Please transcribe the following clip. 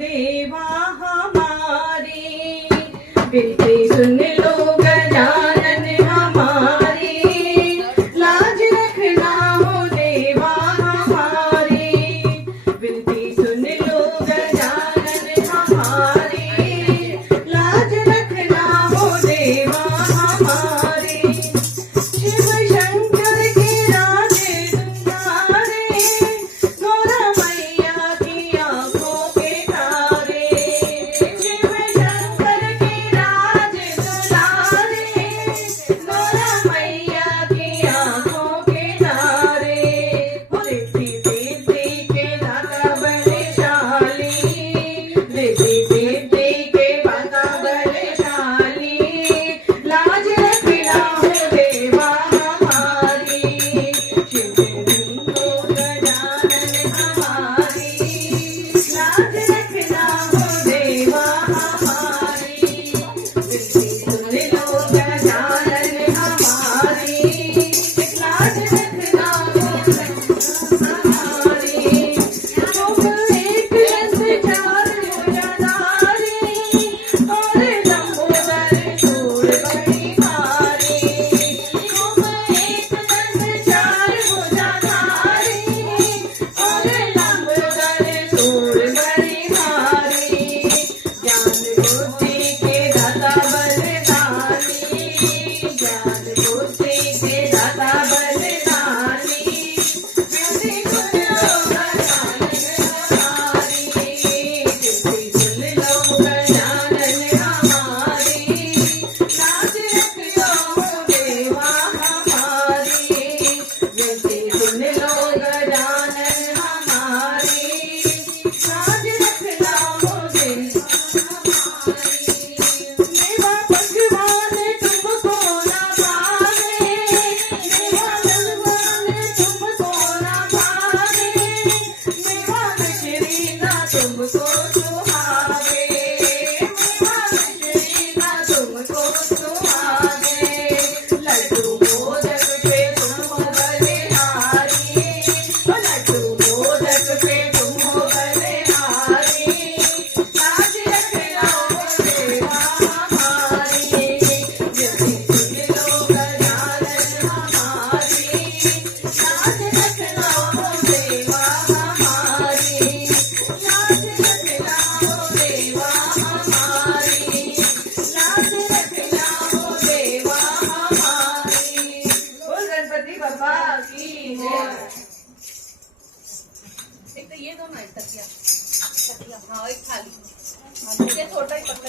देवा हमारी, विनती सुन लो गजानन हमारी, लाज रखना हो देवा हमारी, विनती सुन लो गजानन हमारी, लाज रखना हो देवा हमारी। शिव शंकर के राजे दुलारे, गौरा मैया की आंखों के तारे, शिव शंकर के राजे दुलारे, गौरा मैया की आंखों के तारे। रिद्धि सिद्धि के दाता बलशाली, रिद्धि सिद्धि के दाता बलशाली, लाज रखना हो देवा हमारी, शिव शंभो गजानन हमारी, लाज रखना हो देवा हमारी, विनती सुन लो गजानन हमारी, लाज रखना हो हमारी। तुम एक दंत चार भुजाधारी, और लंबोदर शूल बड़ी भारी, तुम एक दंत चार भुजाधारी, और लंबोदर शूल बड़ी भारी, ज्ञान बुद्धि के दाता बलशाली, ज्ञान बुद्धि के दाता बलशाली, विनती सुन लो गजानन हमारी, विनती सुन लो गजानन हमारी, लाज रखना हो देवा हमारी, विनती सुन लो गजानन हमारी, लाज रखना हो देवा हमारी। मेवा पकवान तुमको ना भावे, मेवा नलवान तुमको ना भावे, मेवा मिश्री ना तुमको सुहावे, मेवा मिश्री ना तुमको सुहावे, लड्डू मोदक पे तुम हो बलिहारी, लड्डू मोदक पे तुम हो बलिहारी, लाज रखना हो देवा हमारी, विनती सुन लो गजानन हमारी, लाज रखना हो देवा हमारी, लाज रखना हो देवा हमारी, लाज रखना हो देवा हमारी। बोल गणपति बाबा की जय। एक तो ये दो ना, तकिया तकिया, हाँ एक थाली, ये छोटा ही पतला ही